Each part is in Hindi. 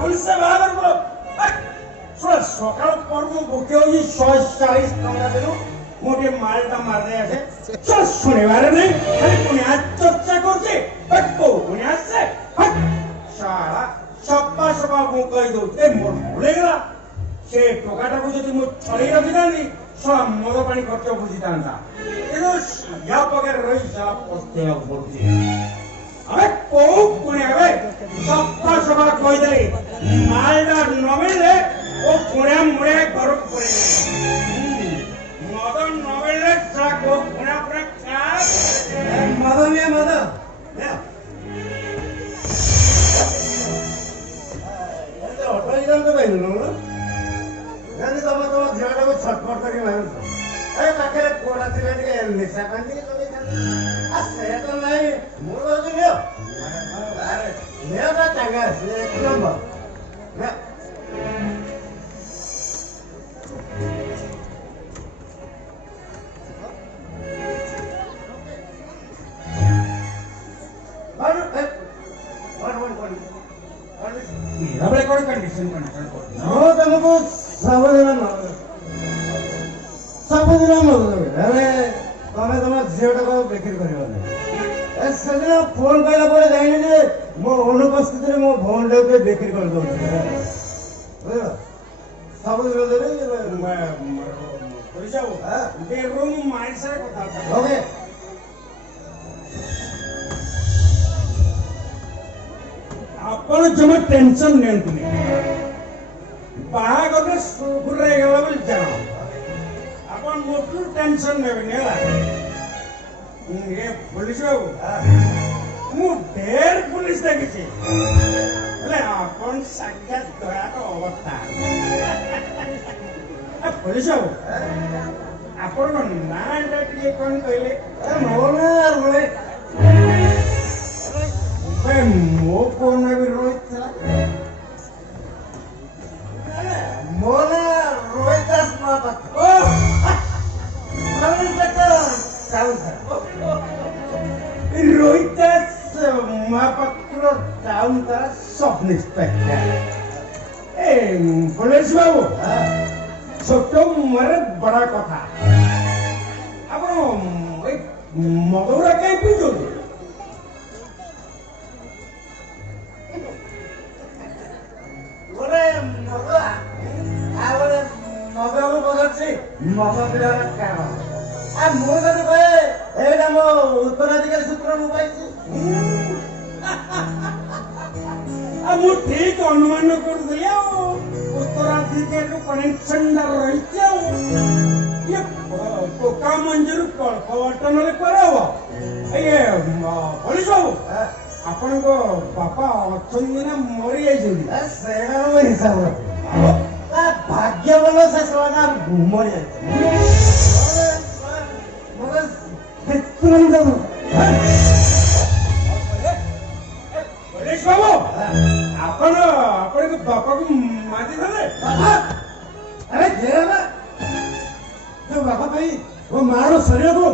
पुलिस से बाहर करो थोड़ा सकाल पर्व भूखे हो जी 140 टका देनु मोटे मालटा मार दे আছে চল শনিবার নেই খালি পুনিয়া চর্চা করছে বাক্কো পুনিয়া আছে সারা সপ্পা সপ্পা মুকাই দউতে মোর ভুলে গেলা সে টকাটাকে যদি মু ছড়াই রাখিতানি সব মদ পানি খরচ বুঝিতান্তা কিন্তু ইয়া পকের রই সারা পস্তে পড়ছে আরে কোউ পুনিয়া বে সপ্পা সপ্পা কই দেলি মালটা নমিলে ও পুনিয়া মুড়ে ঘরক পড়ে মদন নমিলে ট্রাক ও পুনিয়া পুরা কাজ মদন নিয়ে মদন অটো ইদান তো পাইল না জানি তো আমার তোমার ঝাড়াটাকে ছটফট করে মারছ আরে তাকে কোড়া দিলে নি নিশা কান্দি তুমি আছে তো নাই মোর দিও আরে নেওটা টাকা আছে এক নম্বর না रबड़े कोई कंडीशन नो तुमको सावधान अरे तमें तुम झीटा को बिक्री कर फोन कहला पर जाइनी जे मो अनुपस्थित रे मो फोन ले बिक्री कर दो सावधान देबे मैं पैसा हो दे रूम माइंड से कथा ओके आपण जमा टेंशन नेंतुनी बाहागरे सुगुरे गेला बोल जानो आपण मोटू टेंशन नेबे नेला ये पुलिस बाबू मु ढेर पुलिस देखिছি એટલે आपण साक्षात दया तो अवस्था पुलिस बाबू आपण नाम टे कोन कहले मोना रोय मो फोन भी रोहित था मोना रोहित ओ रोहित मापक्रो टाउन था सब इंस्पेक्टर ए पुलिस बाबू छोटो मरे बड़ा कथा अब मगौरा कहीं पीछो उत्तराधिकारी सूत्र ठीक अनुमान कर उत्तराधिकारी कनेक्शन रही पोका मंजूर कल्पवटन ये पुलिस बाबू आपण को बापा अच्छा ना मरी जाइए हिसाब भाग्य बोलो से मरी जाए पुलिस बाबू आपण बापा को मारी देले अरे घेरा जो बापा भाई वो मारो शरीर को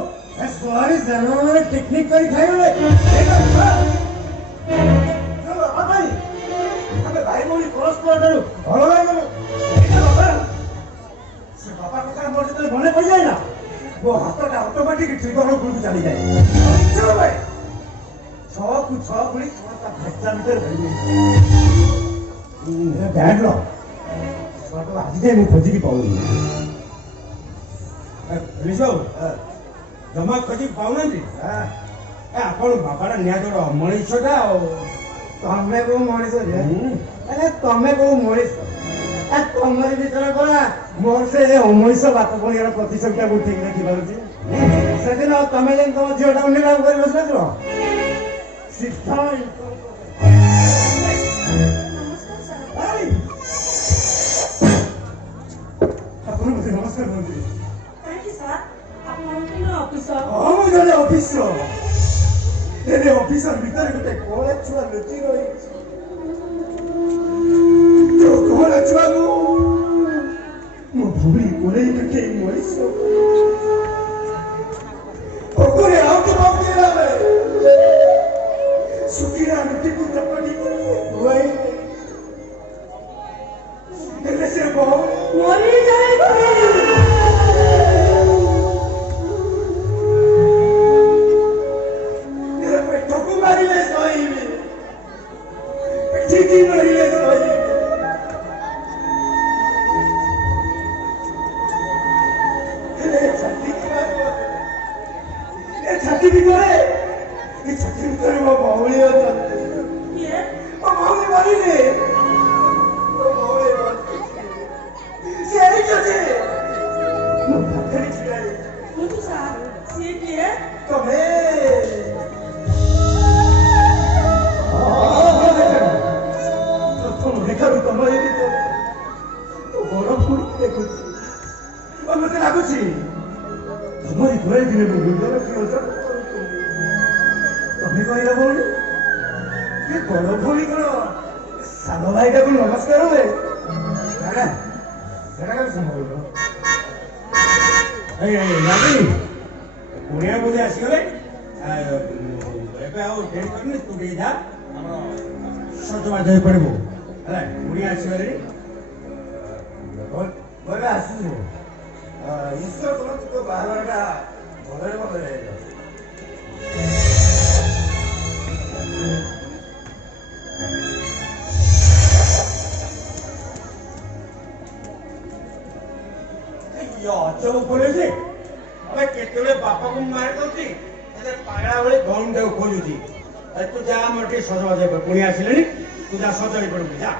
सॉरी जानवर टेक्निक करी खाइले जो बापा भाई अबे भाई मोरी क्रॉस प्लॉटर अलग गेलो से बापा को काम करते बने पड़ जाए ना वो हाथटा ऑटोमेटिक ट्रिगर को चली जाए चलो भाई 6 को 6 गुली छोटा भच्चा भीतर भरी बैठ लो तो आज जे मैं खोजी की पाऊंगी रिजो जमा खोजी पाउना जी ए आपण बाबाडा निया जोड़ मनीषटा तमे को मनीष रे अरे तमे को मनीष ए तमरी भीतर कोला मोर से मनीष बात बनियार प्रतिशोधटा को ठीक देखि पारुची सेदिन तमे जेन तम झियोटा उन्हेला कर बसला जो सिद्धा नमस्कार मंत्री थैंक यू सर आप मंत्री ऑफिसर हम जने ऑफिसर एने ऑफिसर भीतर गोटे कोला छुआ लुचि रही जो कोला छुआ मो भूरी कोले कटे मरीस ओकोरे आउट ऑफ द सुकीरा मिट्टी को चपटी वही କିଛି ନହେଲେ ସହି ଛାତି ଭିତରେ ମୋ ଭଉଣୀ ଅଛନ୍ତି କିଏ ମୋ ଭଉଣୀ ମରିଲେ ମୋ ଭଉଣୀ ବଞ୍ଚିଛି ସେ ଏଇଠି ଅଛି ମୋ ପାଖରେ ଛିଡ଼ା ହେଇଛି କୁହନ୍ତୁ ସାର୍ ସିଏ କିଏ ତମେ ପ୍ରଥମ ଦେଖାରୁ ତମ ଏ ଭିତରେ ମୋ ବଡ଼ ଭଉଣୀ ଦେଖୁଛି ମତେ ଲାଗୁଛି ତମରି ଘରେ ଦିନେ ମୋ ମୁଣ୍ଡର ଓଜନ ତମେ କହିଲ ଭଉଣୀ ଏ ବଡ଼ ଭଉଣୀ କଣ ସାନ ଭାଇଟାକୁ ନମସ୍କାର ହୁଏ ସେଟା କେବେ ସମ୍ଭବ କୁଣିଆ ବୋଧେ ଆସିଗଲେ ଏବେ ଆଉ ଡେରି କରିନି ତୁ ଟିକେ ଯା ଆମର ସଜବାଜ ହେଇ ପଡ଼ିବୁ ହେଲା କୁଣିଆ ଆସିଗଲେ ଘରେ ଆସୁଛୁ ଈଶ୍ୱର କରନ୍ତୁ ତୋ ବାହାଘରଟା ଭଲରେ ଭଲରେ ହେଇଯାଉ ଅଚବ ପଡିଛି ଏବେ କେତେବେଳେ ବାପାକୁ ମାରି ଦଉଛି ପାଗଳା ଭଳି ଗରମ ତାକୁ ଖୋଜୁଛି ତୁ ଯା ଆମର ଟିକେ ସଜବାଜ ପୁଣି ଆସିଲେଣି ତୁ ଯା ସଜ ହେଇ ପଡିବୁ ଯା